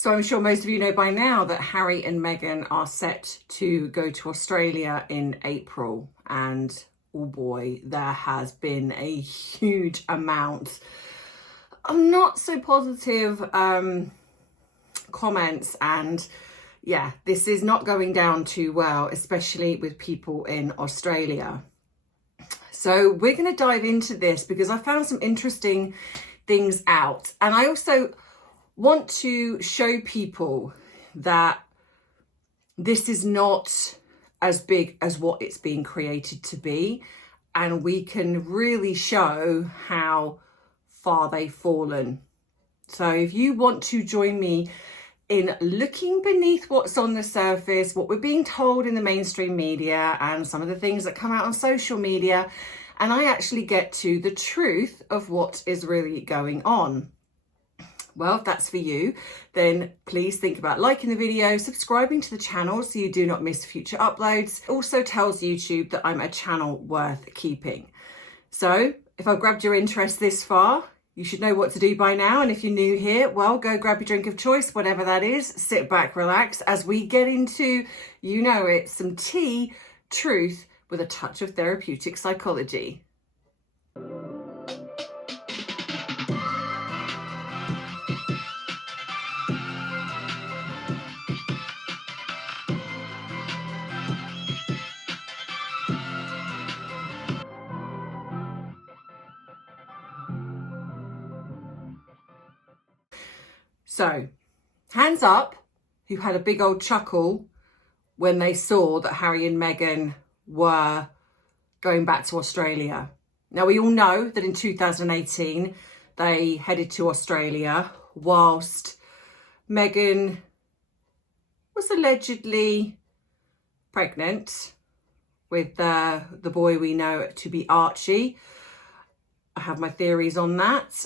So I'm sure most of you know by now that Harry and Meghan are set to go to Australia in April. And oh boy, there has been a huge amount of not so positive comments. And yeah, this is not going down too well, especially with people in Australia. So we're going to dive into this because I found some interesting things out. And I also want to show people that this is not as big as what it's being created to be, and we can really show how far they've fallen. So if you want to join me in looking beneath what's on the surface, what we're being told in the mainstream media and some of the things that come out on social media, and I actually get to the truth of what is really going on. Well, if that's for you, then please think about liking the video, subscribing to the channel so you do not miss future uploads. It also tells YouTube that I'm a channel worth keeping. So if I've grabbed your interest this far, you should know what to do by now. And if you're new here, well, go grab your drink of choice, whatever that is. Sit back, relax, as we get into, you know it, some tea, truth with a touch of therapeutic psychology. So, hands up who had a big old chuckle when they saw that Harry and Meghan were going back to Australia. Now, we all know that in 2018, they headed to Australia whilst Meghan was allegedly pregnant with the boy we know to be Archie. I have my theories on that,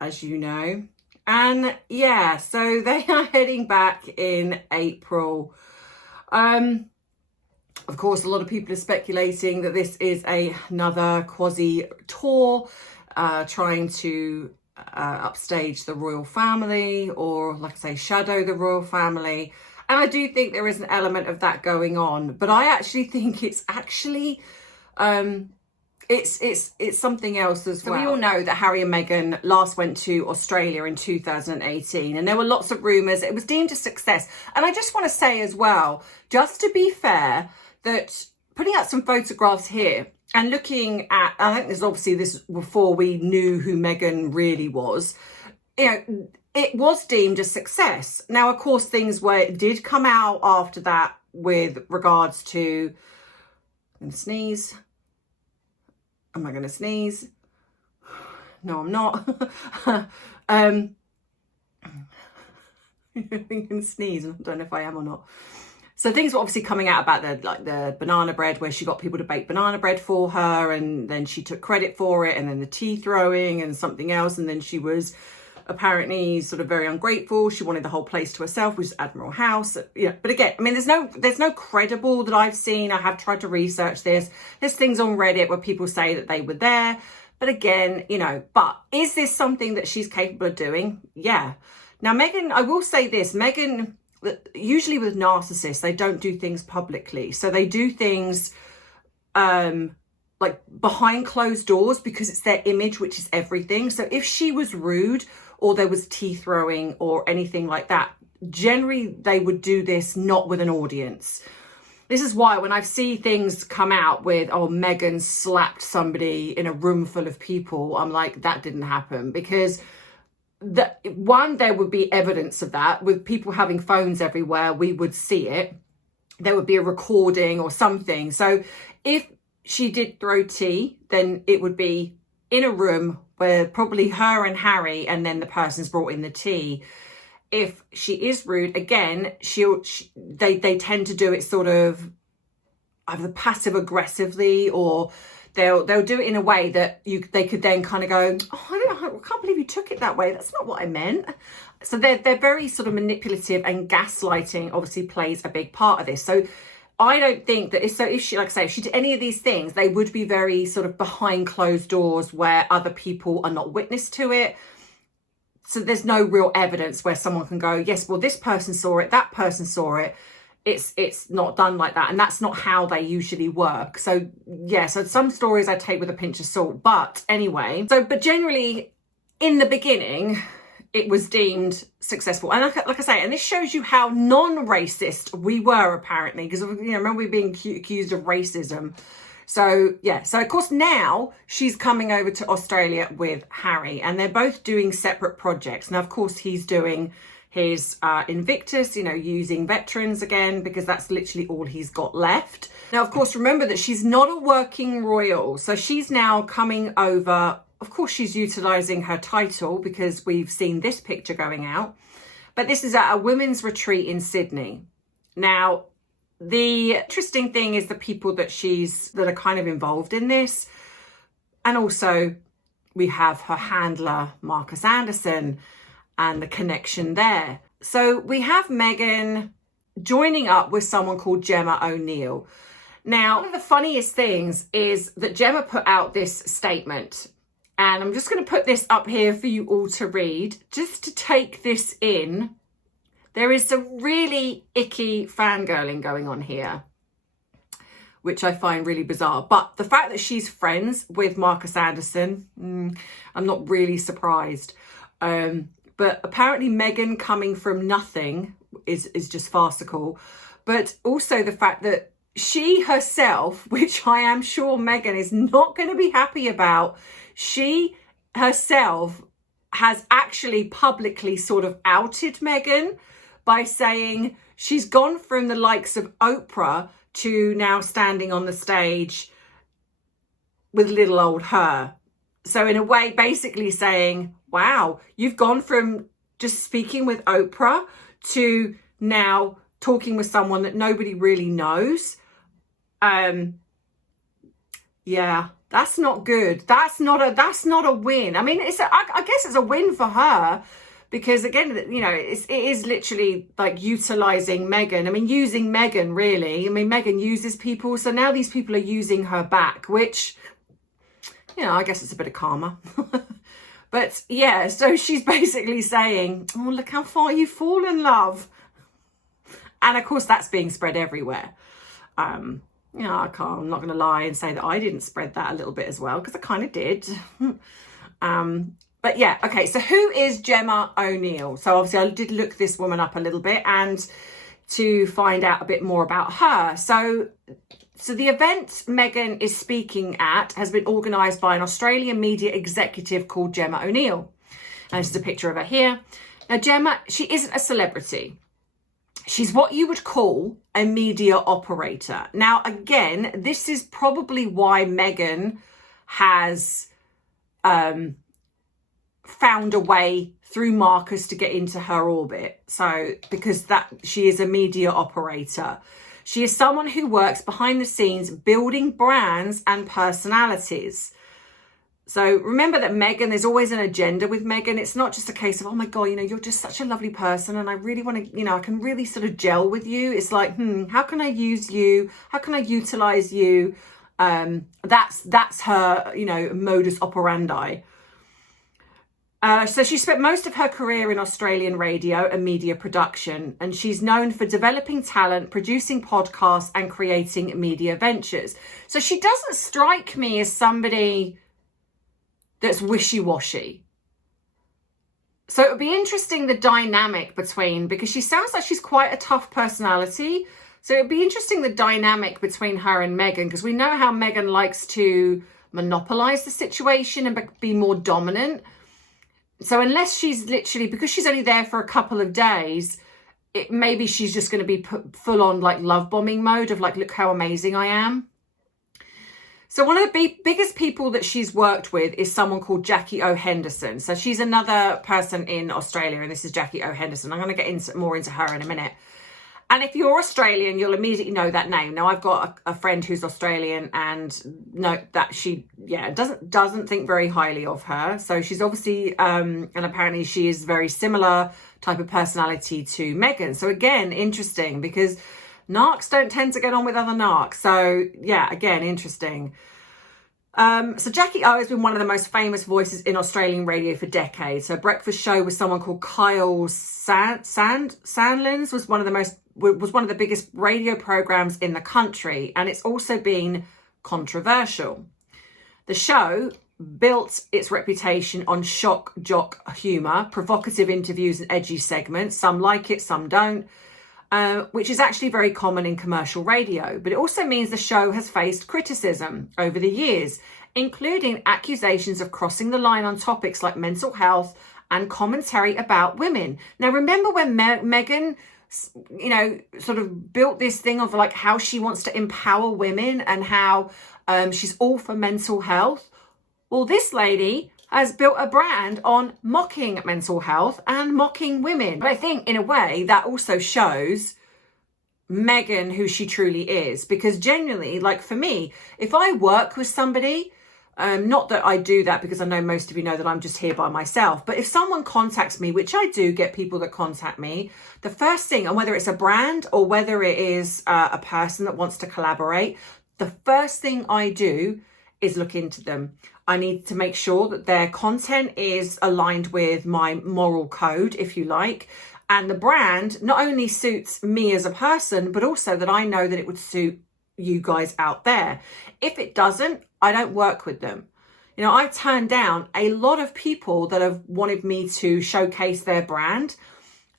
as you know. And yeah, so they are heading back in April. Of course, a lot of people are speculating that this is another quasi tour, trying to upstage the royal family, or like I say, shadow the royal family. And I do think there is an element of that going on, but I actually think it's actually it's something else as well. So we all know that Harry and Meghan last went to Australia in 2018, and there were lots of rumours. It was deemed a success. And I just want to say as well, just to be fair, that putting out some photographs here and looking at, I think there's obviously this before we knew who Meghan really was, you know, it was deemed a success. Now, of course, things did come out after that with regards to, I'm going to sneeze. Am I going to sneeze? No, I'm not. I'm going to sneeze. I don't know if I am or not. So things were obviously coming out about the banana bread, where she got people to bake banana bread for her, and then she took credit for it, and then the tea throwing and something else, and then she was apparently sort of very ungrateful. She wanted the whole place to herself, which is Admiral House. You know, but again, I mean, there's no credible that I've seen. I have tried to research this. There's things on Reddit where people say that they were there. But again, you know, but is this something that she's capable of doing? Yeah. Now, Meghan, I will say this, Meghan, usually with narcissists, they don't do things publicly. So they do things like behind closed doors, because it's their image, which is everything. So if she was rude or there was tea throwing or anything like that, generally they would do this not with an audience. This is why when I see things come out with, oh, Meghan slapped somebody in a room full of people, I'm like, that didn't happen, because there would be evidence of that. With people having phones everywhere, we would see it. There would be a recording or something. So if she did throw tea, then it would be in a room where probably her and Harry, and then the person's brought in the tea. If she is rude, again, they tend to do it sort of either passive aggressively, or they'll do it in a way that they could then kind of go, oh, I can't believe you took it that way. That's not what I meant. So they're very sort of manipulative, and gaslighting obviously plays a big part of this. So I don't think that if she, like I say, if she did any of these things, they would be very sort of behind closed doors where other people are not witness to it. so there's no real evidence where someone can go, yes, well, this person saw it, that person saw it. It's not done like that, and that's not how they usually work. So yeah, so some stories I take with a pinch of salt, but anyway, but generally in the beginning it was deemed successful. And like I say, and this shows you how non-racist we were, apparently, because, remember we being accused of racism. So yeah, so of course now she's coming over to Australia with Harry, and they're both doing separate projects. Now, of course, he's doing his Invictus, using veterans again, because that's literally all he's got left. Now, of course, remember that she's not a working royal. So she's now coming over. Of course, she's utilising her title because we've seen this picture going out. But this is at a women's retreat in Sydney. Now, the interesting thing is the people that are kind of involved in this. And also we have her handler, Marcus Anderson, and the connection there. So we have Meghan joining up with someone called Gemma O'Neill. Now, one of the funniest things is that Gemma put out this statement, and I'm just going to put this up here for you all to read, just to take this in. There is some really icky fangirling going on here, which I find really bizarre. But the fact that she's friends with Marcus Anderson, I'm not really surprised. But apparently Meghan coming from nothing is just farcical. But also the fact that she herself, which I am sure Meghan is not going to be happy about, she herself has actually publicly sort of outed Meghan by saying she's gone from the likes of Oprah to now standing on the stage with little old her. So in a way, basically saying, wow, you've gone from just speaking with Oprah to now talking with someone that nobody really knows. Yeah, that's not good. That's not a win. I mean, I guess it's a win for her, because again, it is literally like utilizing Meghan. I mean, using Meghan, really. I mean, Meghan uses people, so now these people are using her back, which, I guess it's a bit of karma. But yeah, so she's basically saying, oh, look how far you've fallen, love. And of course, that's being spread everywhere. I'm not going to lie and say that I didn't spread that a little bit as well, because I kind of did. But yeah, okay, so who is Gemma O'Neill? So obviously I did look this woman up a little bit and to find out a bit more about her. So the event Meghan is speaking at has been organised by an Australian media executive called Gemma O'Neill. And this is a picture of her here. Now, Gemma, she isn't a celebrity. She's what you would call a media operator. Now, again, this is probably why Meghan has found a way through Marcus to get into her orbit. So, because she is a media operator. She is someone who works behind the scenes building brands and personalities. So remember that Meghan, there's always an agenda with Meghan. It's not just a case of, oh my God, you're just such a lovely person and I really want to, I can really sort of gel with you. It's like, how can I use you? How can I utilize you? That's her, modus operandi. So she spent most of her career in Australian radio and media production, and she's known for developing talent, producing podcasts and creating media ventures. So she doesn't strike me as somebody that's wishy-washy. So it would be interesting, the dynamic between, because she sounds like she's quite a tough personality. So it would be interesting, the dynamic between her and Meghan, because we know how Meghan likes to monopolize the situation and be more dominant. So unless she's literally, because she's only there for a couple of days, maybe she's just going to be put full on like love bombing mode of like, look how amazing I am. So one of the biggest people that she's worked with is someone called Jackie O. Henderson. So she's another person in Australia, and this is Jackie O. Henderson. I'm going to get more into her in a minute. And if you're Australian, you'll immediately know that name. Now, I've got a friend who's Australian, and know that she, doesn't think very highly of her. So she's obviously, and apparently she is very similar type of personality to Meghan. So again, interesting, because narcs don't tend to get on with other narcs. So yeah, again, interesting. So Jackie O has been one of the most famous voices in Australian radio for decades. Her breakfast show with someone called Kyle Sandlins was one of the biggest radio programs in the country, and it's also been controversial. The show built its reputation on shock jock humour, provocative interviews and edgy segments. Some like it, some don't. Which is actually very common in commercial radio. But it also means the show has faced criticism over the years, including accusations of crossing the line on topics like mental health and commentary about women. Now, remember when Meghan, sort of built this thing of like how she wants to empower women and how she's all for mental health? Well, this lady has built a brand on mocking mental health and mocking women. But I think in a way that also shows Meghan who she truly is, because genuinely, like for me, if I work with somebody, not that I do that because I know most of you know that I'm just here by myself, but if someone contacts me, which I do get people that contact me, the first thing, and whether it's a brand or whether it is a person that wants to collaborate, the first thing I do is look into them. I need to make sure that their content is aligned with my moral code, if you like. And the brand not only suits me as a person, but also that I know that it would suit you guys out there. If it doesn't, I don't work with them. I've turned down a lot of people that have wanted me to showcase their brand.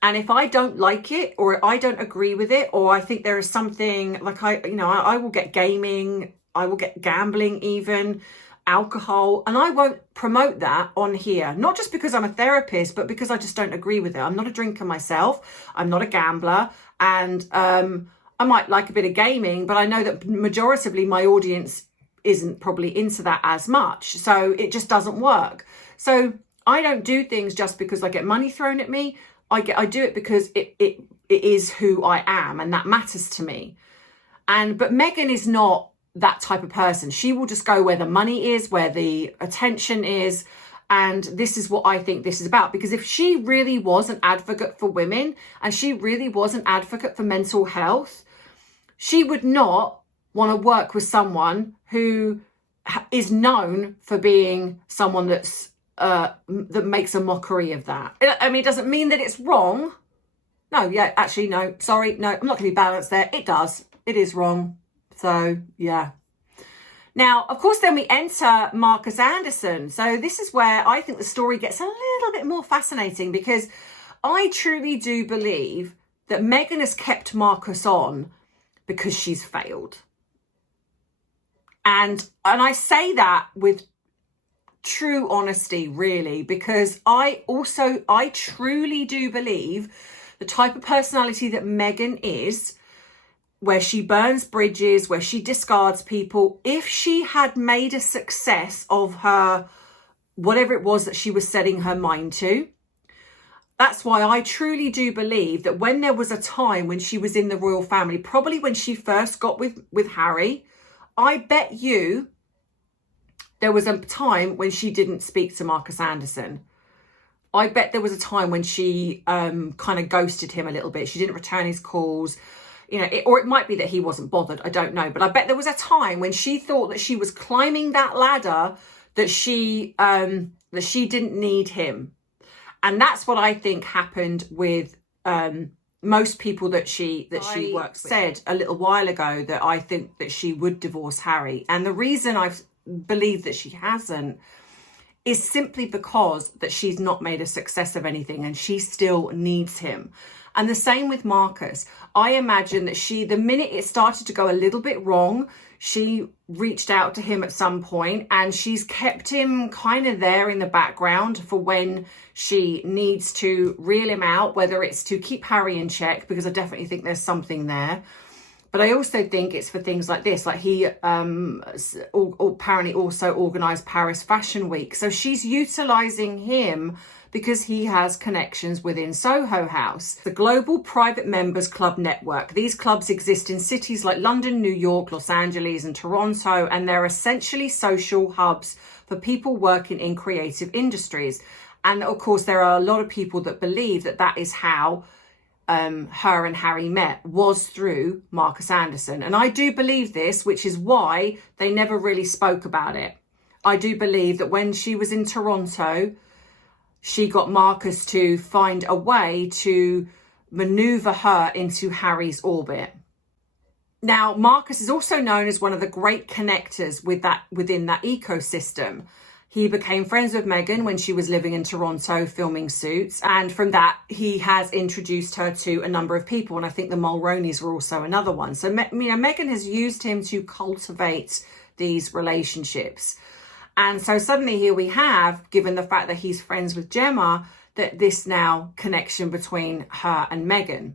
And if I don't like it, or I don't agree with it, or I think there is something like I will get gaming, I will get gambling even, alcohol, and I won't promote that on here. Not just because I'm a therapist, but because I just don't agree with it. I'm not a drinker myself. I'm not a gambler. And I might like a bit of gaming, but I know that majoritively my audience isn't probably into that as much. So it just doesn't work. So I don't do things just because I get money thrown at me. I do it because it is who I am, and that matters to me. But Meghan is not that type of person. She will just go where the money is, where the attention is. And this is what I think this is about. Because if she really was an advocate for women and she really was an advocate for mental health, she would not want to work with someone who is known for being someone that's that makes a mockery of that. I mean, it doesn't mean that it's wrong. No, yeah, actually, no, sorry, no, I'm not going to be balanced there. It does. It is wrong. So, yeah. Now, of course, then we enter Marcus Anderson. So this is where I think the story gets a little bit more fascinating, because I truly do believe that Meghan has kept Marcus on because she's failed. And I say that with true honesty, really, because I truly do believe the type of personality that Meghan is, where she burns bridges, where she discards people, if she had made a success of her, whatever it was that she was setting her mind to. That's why I truly do believe that when there was a time when she was in the royal family, probably when she first got with Harry, I bet you there was a time when she didn't speak to Marcus Anderson. I bet there was a time when she kind of ghosted him a little bit. She didn't return his calls. Or it might be that he wasn't bothered. I don't know. But I bet there was a time when she thought that she was climbing that ladder, that she didn't need him. And that's what I think happened with most people that she works with. Said a little while ago that I think that she would divorce Harry. And the reason I believe that she hasn't is simply because that she's not made a success of anything and she still needs him. And the same with Marcus. I imagine that the minute it started to go a little bit wrong, she reached out to him at some point, and she's kept him kind of there in the background for when she needs to reel him out, whether it's to keep Harry in check, because I definitely think there's something there. But I also think it's for things like this, like he apparently also organised Paris Fashion Week. So she's utilising him because he has connections within Soho House, the global private members club network. These clubs exist in cities like London, New York, Los Angeles, and Toronto, and they're essentially social hubs for people working in creative industries. And of course, there are a lot of people that believe that that is how her and Harry met, was through Marcus Anderson. And I do believe this, which is why they never really spoke about it. I do believe that when she was in Toronto, she got Marcus to find a way to maneuver her into Harry's orbit. Now, Marcus is also known as one of the great connectors within that ecosystem. He became friends with Meghan when she was living in Toronto filming Suits. And from that, he has introduced her to a number of people. And I think the Mulroneys were also another one. So, Meghan has used him to cultivate these relationships. And so suddenly here we have, given the fact that he's friends with Gemma, that this now connection between her and Meghan.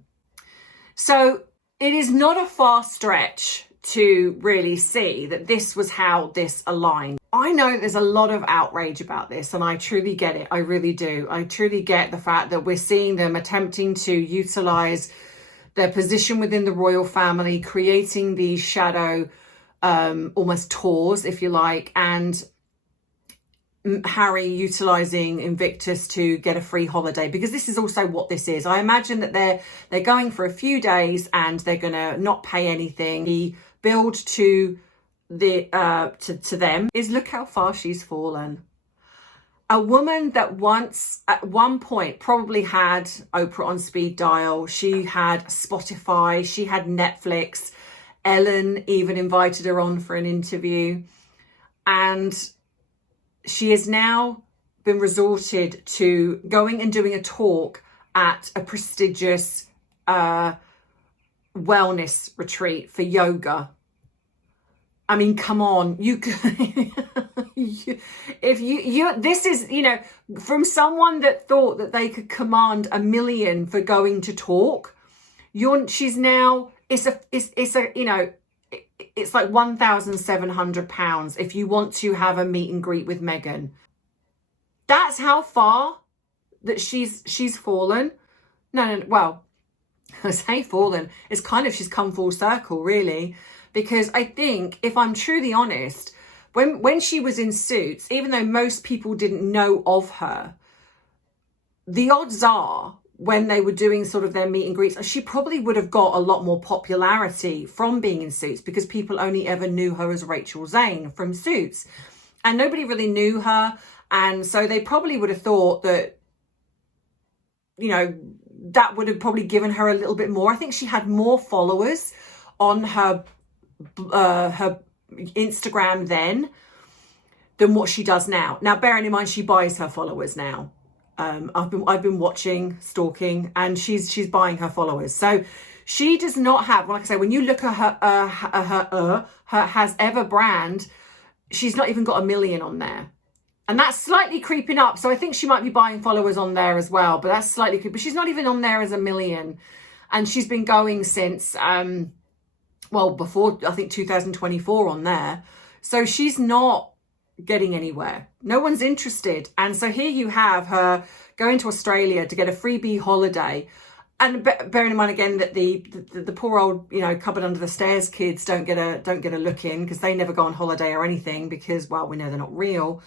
So it is not a far stretch to really see that this was how this aligned. I know there's a lot of outrage about this, and I truly get it. I really do. I truly get the fact that we're seeing them attempting to utilize their position within the royal family, creating these shadow almost tours, if you like, and Harry utilizing Invictus to get a free holiday, because this is also what this is. I imagine that they're going for a few days and they're gonna not pay anything. The build to them is, look how far she's fallen. A woman that once at one point probably had Oprah on speed dial, she had Spotify, she had Netflix, Ellen even invited her on for an interview, and she has now been resorted to going and doing a talk at a prestigious wellness retreat for yoga. I mean, come on, you could, if you this is, you know, from someone that thought that they could command $1 million for going to talk, she's now, it's a, you know, it's like £1,700 if you want to have a meet and greet with Meghan. That's how far that she's fallen. No, well, I say fallen. It's kind of, she's come full circle, really, because I think, if I'm truly honest, when she was in Suits, even though most people didn't know of her, the odds are, when they were doing sort of their meet and greets, she probably would have got a lot more popularity from being in Suits, because people only ever knew her as Rachel Zane from Suits, and nobody really knew her. And so they probably would have thought that, you know, that would have probably given her a little bit more. I think she had more followers on her Instagram then than what she does now. Now, bearing in mind, she buys her followers now. I've been watching, stalking, and she's buying her followers. So she does not have, like I say, when you look at her Has Ever brand, she's not even got 1 million on there. And that's slightly creeping up. So I think she might be buying followers on there as well, but that's slightly creepy. But she's not even on there as 1 million. And she's been going since, well, before, I think 2024 on there. So she's not getting anywhere. No one's interested. And so here you have her going to Australia to get a freebie holiday. And bearing in mind again that the poor old, you know, cupboard under the stairs kids don't get a look in, because they never go on holiday or anything, because, well, we know they're not real,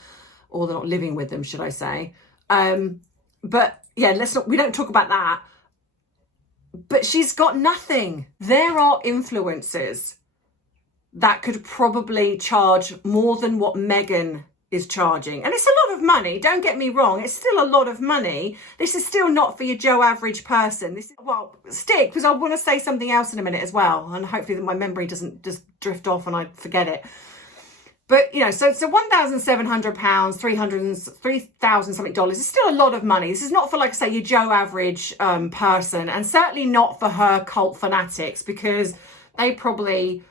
or they're not living with them, should I say. But yeah, we don't talk about that. But she's got nothing. There are influencers that could probably charge more than what Meghan is charging. And it's a lot of money, don't get me wrong. It's still a lot of money. This is still not for your Joe average person. This is, well, stick, because I want to say something else in a minute as well. And hopefully that my memory doesn't just drift off and I forget it. But, you know, so £1,700, 3,000 something dollars is still a lot of money. This is not for, like I say, your Joe average person, and certainly not for her cult fanatics, because they probably,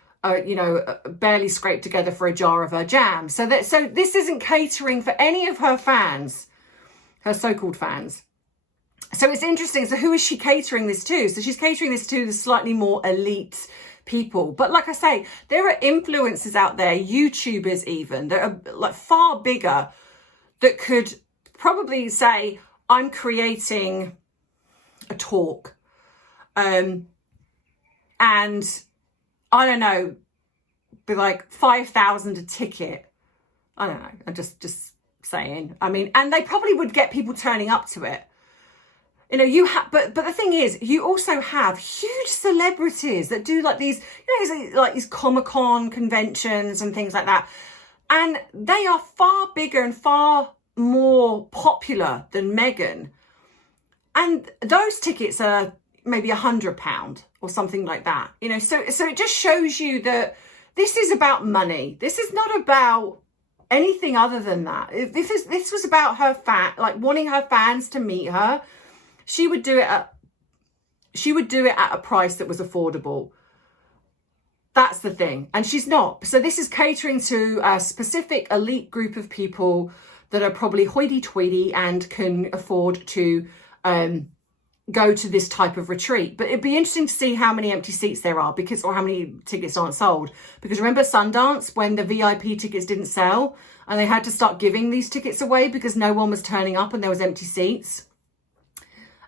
you know, barely scraped together for a jar of her jam. So this isn't catering for any of her fans, her so-called fans. So it's interesting. So who is she catering this to? So she's catering this to the slightly more elite people. But like I say, there are influencers out there, YouTubers even, that are like far bigger, that could probably say, I'm creating a talk, and I don't know, be like 5,000 a ticket. I don't know, I'm just saying. I mean, and they probably would get people turning up to it. You know, you have, but the thing is, you also have huge celebrities that do like these, you know, like these Comic-Con conventions and things like that. And they are far bigger and far more popular than Meghan. And those tickets are maybe £100 or something like that. You know, so it just shows you that this is about money. This is not about anything other than that. If this was about her wanting her fans to meet her, she would do it at a price that was affordable. That's the thing. And she's not. So this is catering to a specific elite group of people that are probably hoity-toity and can afford to go to this type of retreat. But it'd be interesting to see how many empty seats there are, or how many tickets aren't sold. Because remember Sundance, when the VIP tickets didn't sell and they had to start giving these tickets away because no one was turning up and there was empty seats.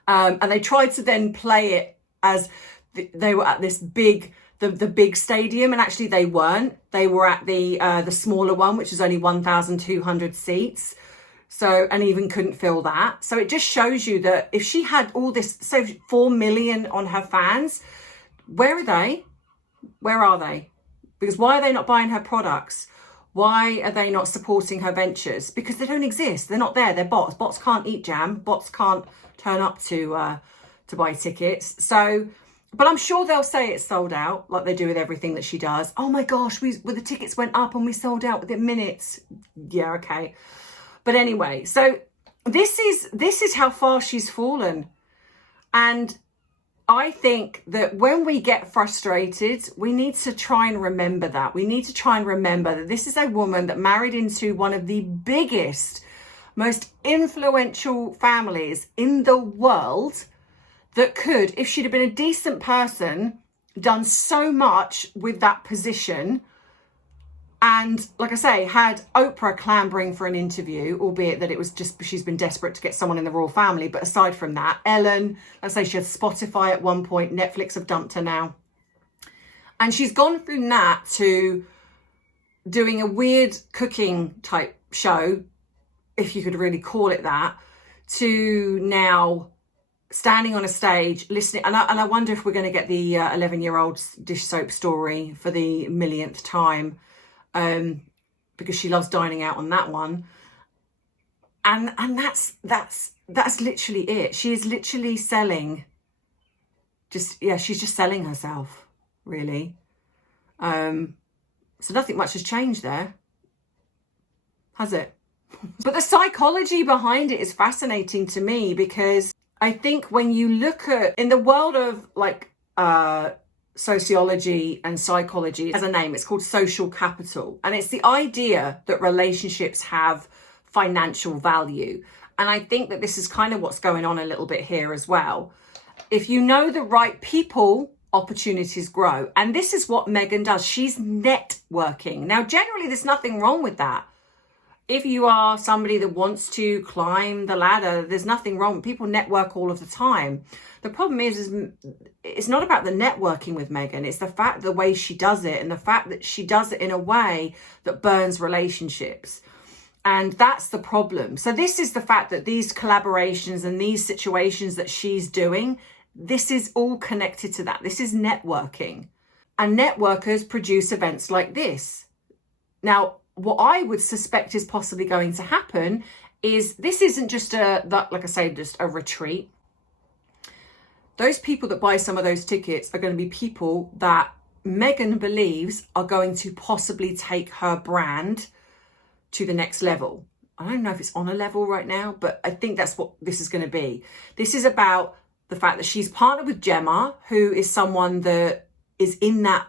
And they tried to then play it as they were at this big, the big stadium, and actually they weren't. They were at the smaller one, which is only 1,200 seats. So, and even couldn't fill that. So it just shows you that if she had all this, so 4 million on her fans, where are they? Where are they? Because why are they not buying her products? Why are they not supporting her ventures? Because they don't exist. They're not there. They're bots. Bots can't eat jam. Bots can't turn up to buy tickets. So, but I'm sure they'll say it's sold out, like they do with everything that she does. Oh my gosh, the tickets went up and we sold out within minutes. Yeah, okay. But anyway, so this is how far she's fallen. And I think that when we get frustrated, we need to try and remember that. We need to try and remember that this is a woman that married into one of the biggest, most influential families in the world that could, if she'd have been a decent person, done so much with that position. And like I say, had Oprah clambering for an interview, albeit that it was just, she's been desperate to get someone in the royal family. But aside from that, Ellen, let's say she had Spotify at one point, Netflix have dumped her now. And she's gone from that to doing a weird cooking type show, if you could really call it that, to now standing on a stage, listening. And I wonder if we're going to get the 11-year-old's dish soap story for the millionth time. Because she loves dining out on that one, and that's literally it. She is literally selling. She's just selling herself, really. So nothing much has changed there, has it? But the psychology behind it is fascinating to me, because I think when you look at, in the world of like sociology and psychology, has a name, it's called social capital, and it's the idea that relationships have financial value. And I think that this is kind of what's going on a little bit here as well. If you know the right people, opportunities grow. And this is what Meghan does. She's networking. Now, generally, there's nothing wrong with that. If you are somebody that wants to climb the ladder, there's nothing wrong. People network all of the time. The problem is it's not about the networking with Meghan. It's the way she does it, and the fact that she does it in a way that burns relationships. And that's the problem. So this is the fact that these collaborations and these situations that she's doing, this is all connected to that. This is networking. And networkers produce events like this. Now, what I would suspect is possibly going to happen is this isn't just like I say, just a retreat. Those people that buy some of those tickets are going to be people that Meghan believes are going to possibly take her brand to the next level. I don't know if it's on a level right now, but I think that's what this is going to be. This is about the fact that she's partnered with Gemma, who is someone that is in that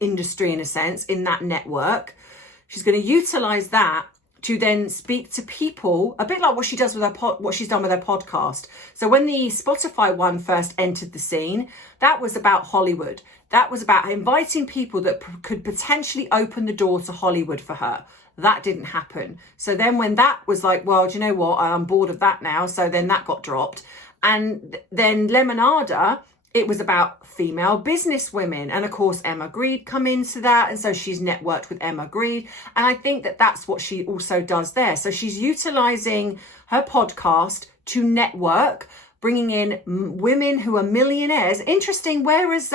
industry, in a sense, in that network. She's going to utilize that to then speak to people, a bit like what she does with what she's done with her podcast. So when the Spotify one first entered the scene, that was about Hollywood. That was about inviting people that could potentially open the door to Hollywood for her. That didn't happen. So then when that was like, well, do you know what? I'm bored of that now. So then that got dropped. And then Lemonada, it was about female business women. And of course, Emma Grede come into that. And so she's networked with Emma Grede. And I think that that's what she also does there. So she's utilizing her podcast to network, bringing in women who are millionaires. Interesting. Who was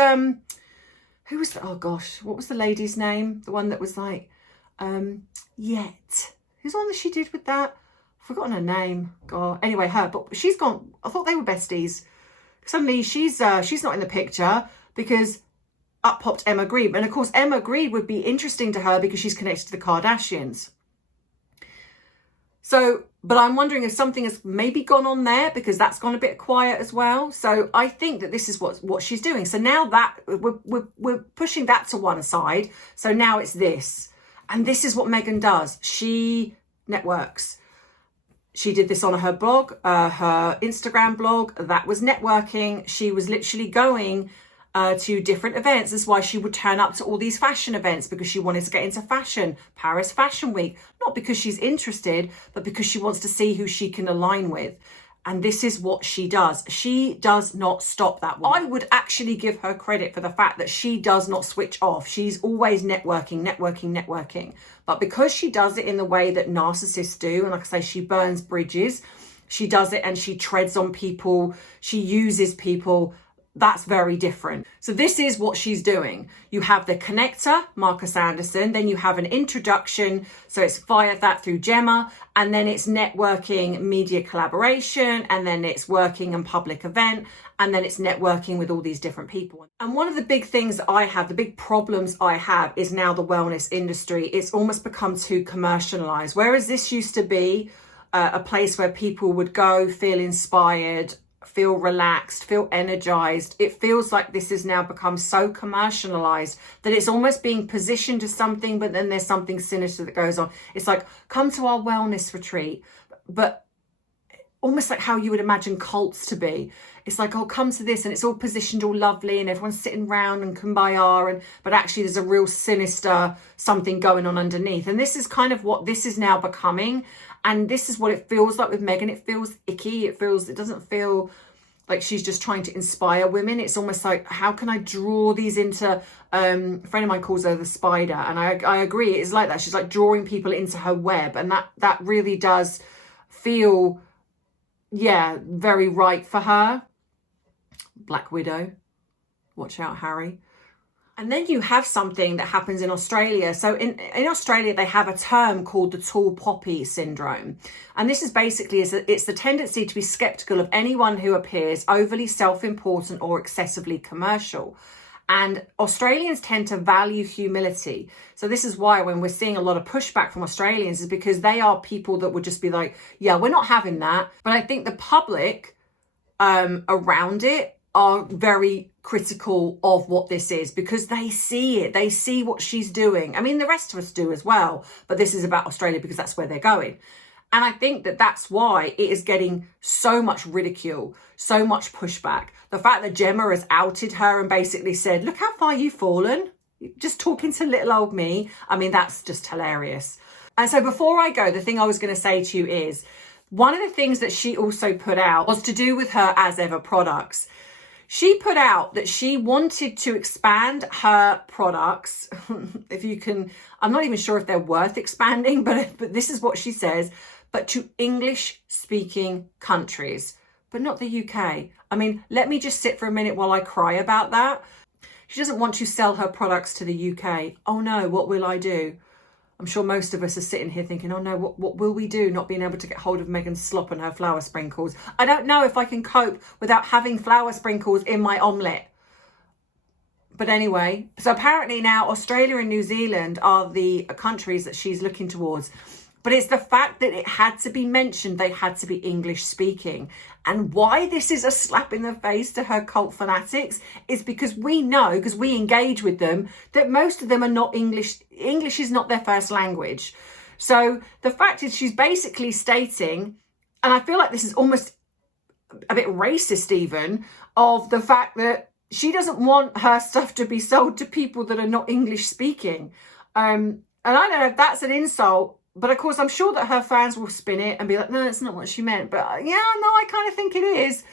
oh gosh, what was the lady's name? The one that was like, yet. Who's the one that she did with that? I've forgotten her name. God. Anyway, her, but she's gone. I thought they were besties. Suddenly she's not in the picture because up popped Emma Green. And of course, Emma Green would be interesting to her because she's connected to the Kardashians. So, but I'm wondering if something has maybe gone on there because that's gone a bit quiet as well. So I think that this is what she's doing. So now that we're pushing that to one side. So now it's this. And this is what Meghan does. She networks. She did this on her blog, her Instagram blog. That was networking. She was literally going to different events. That's why she would turn up to all these fashion events, because she wanted to get into fashion. Paris Fashion Week, not because she's interested, but because she wants to see who she can align with. And this is what she does. She does not stop that one. I would actually give her credit for the fact that she does not switch off. She's always networking. But because she does it in the way that narcissists do, and like I say, she burns bridges, she does it and she treads on people, she uses people. That's very different. So this is what she's doing. You have the connector, Marcus Anderson, then you have an introduction. So it's via that through Gemma, and then it's networking, media collaboration, and then it's working and public event, and then it's networking with all these different people. And one of the big things that I have, the big problems I have, is now the wellness industry. It's almost become too commercialized. Whereas this used to be a place where people would go, feel inspired, feel relaxed, feel energized. It feels like this has now become so commercialized that it's almost being positioned as something, but then there's something sinister that goes on. It's like, come to our wellness retreat, but almost like how you would imagine cults to be. It's like, oh, come to this, and it's all positioned all lovely and everyone's sitting around and kumbaya, but actually there's a real sinister something going on underneath. And this is kind of what this is now becoming. And this is what it feels like with Meghan. It feels icky. It doesn't feel like she's just trying to inspire women. It's almost like, how can I draw these into, a friend of mine calls her the spider. And I agree, it's like that. She's like drawing people into her web. And that really does feel, yeah, very right for her. Black Widow. Watch out, Harry. And then you have something that happens in Australia. So in Australia, they have a term called the tall poppy syndrome. And this is basically, it's the tendency to be skeptical of anyone who appears overly self-important or excessively commercial. And Australians tend to value humility. So this is why when we're seeing a lot of pushback from Australians, is because they are people that would just be like, yeah, we're not having that. But I think the public around it are very critical of what this is, because they see it, they see what she's doing. I mean, the rest of us do as well, but this is about Australia because that's where they're going. And I think that that's why it is getting so much ridicule, so much pushback. The fact that Gemma has outed her and basically said, look how far you've fallen, just talking to little old me. I mean, that's just hilarious. And so before I go, the thing I was going to say to you is, one of the things that she also put out was to do with her As Ever products. She put out that she wanted to expand her products. If you can, I'm not even sure if they're worth expanding, but this is what she says, but to English speaking countries, but not the UK. I mean, let me just sit for a minute while I cry about that. She doesn't want to sell her products to the UK. Oh no, what will I do? I'm sure most of us are sitting here thinking, oh no, what will we do not being able to get hold of Meghan's slop and her flour sprinkles? I don't know if I can cope without having flour sprinkles in my omelette. But anyway, so apparently now Australia and New Zealand are the countries that she's looking towards. But it's the fact that it had to be mentioned, they had to be English speaking. And why this is a slap in the face to her cult fanatics is because we know, because we engage with them, that most of them are not English. English is not their first language. So the fact is she's basically stating, and I feel like this is almost a bit racist even, of the fact that she doesn't want her stuff to be sold to people that are not English speaking. And I don't know if that's an insult. But of course, I'm sure that her fans will spin it and be like, no, that's not what she meant. But yeah, no, I kind of think it is.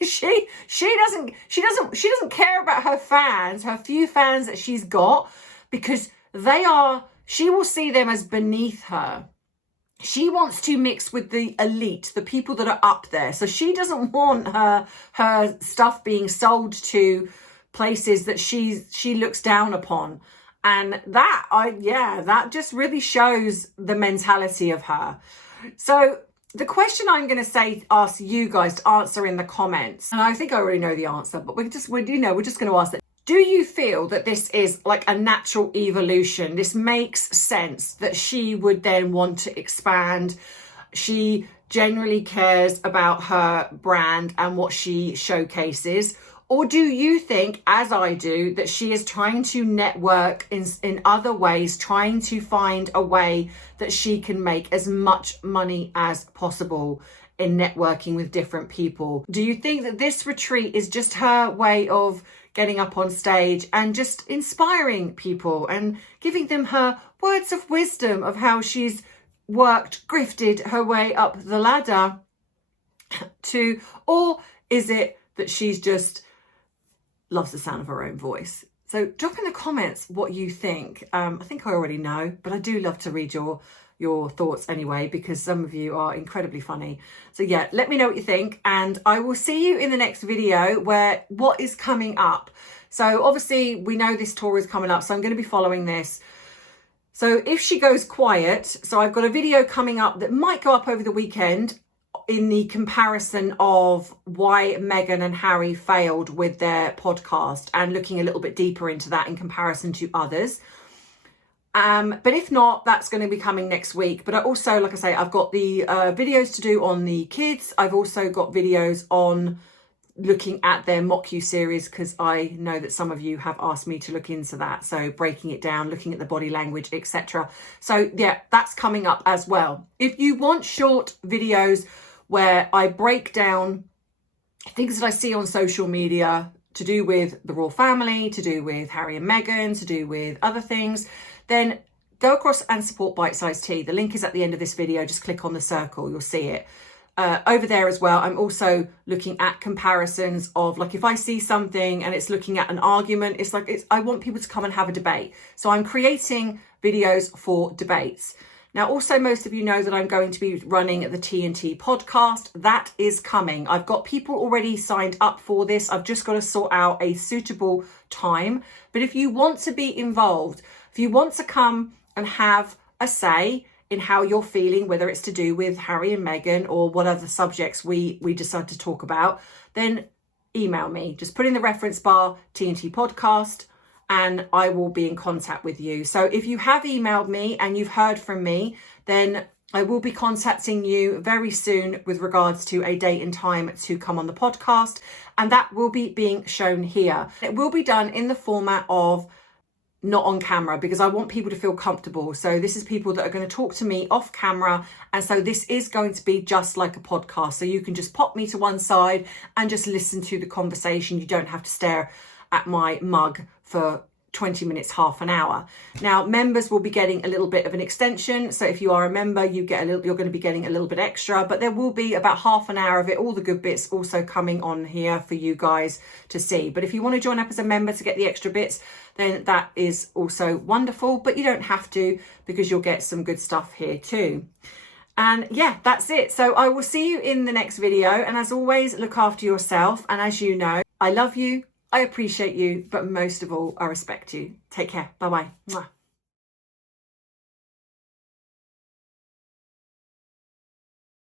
she doesn't care about her fans, her few fans that she's got, because she will see them as beneath her. She wants to mix with the elite, the people that are up there. So she doesn't want her stuff being sold to places that she looks down upon. And that just really shows the mentality of her. So the question I'm going to ask you guys to answer in the comments, and I think I already know the answer, but we're just going to ask that. Do you feel that this is like a natural evolution? This makes sense that she would then want to expand. She generally cares about her brand and what she showcases. Or do you think, as I do, that she is trying to network in other ways, trying to find a way that she can make as much money as possible in networking with different people? Do you think that this retreat is just her way of getting up on stage and just inspiring people and giving them her words of wisdom of how she's grifted her way up the ladder or is it that she's just loves the sound of her own voice? So drop in the comments what you think. I think I already know, but I do love to read your thoughts anyway, because some of you are incredibly funny. So yeah, let me know what you think, and I will see you in the next video where what is coming up. So obviously we know this tour is coming up, so I'm going to be following this. So if she goes quiet, so I've got a video coming up that might go up over the weekend in the comparison of why Meghan and Harry failed with their podcast and looking a little bit deeper into that in comparison to others. But if not, that's going to be coming next week. But I also, like I say, I've got the videos to do on the kids. I've also got videos on looking at their Mock You series, because I know that some of you have asked me to look into that. So breaking it down, looking at the body language, etc. So yeah, that's coming up as well. If you want short videos where I break down things that I see on social media to do with the royal family, to do with Harry and Meghan, to do with other things, then go across and support Bite Size Tea. The link is at the end of this video. Just click on the circle, you'll see it. Over there as well, I'm also looking at comparisons of, like, if I see something and it's looking at an argument, I want people to come and have a debate. So I'm creating videos for debates. Now, also, most of you know that I'm going to be running the TNT podcast. That is coming. I've got people already signed up for this. I've just got to sort out a suitable time. But if you want to be involved, if you want to come and have a say in how you're feeling, whether it's to do with Harry and Meghan or what other subjects we decide to talk about, then email me. Just put in the reference bar TNT podcast and I will be in contact with you. So if you have emailed me and you've heard from me, then I will be contacting you very soon with regards to a date and time to come on the podcast, and that will be being shown here. It will be done in the format of not on camera, because I want people to feel comfortable. So this is people that are going to talk to me off camera, and so this is going to be just like a podcast. So you can just pop me to one side and just listen to the conversation. You don't have to stare at my mug for 20 minutes, half an hour. Now, members will be getting a little bit of an extension. So if you are a member, you're going to be getting a little bit extra, but there will be about half an hour of it, all the good bits also coming on here for you guys to see. But if you want to join up as a member to get the extra bits, then that is also wonderful, but you don't have to, because you'll get some good stuff here too. And yeah, that's it. So I will see you in the next video. And as always, look after yourself. And as you know, I love you, I appreciate you, but most of all, I respect you. Take care. Bye-bye.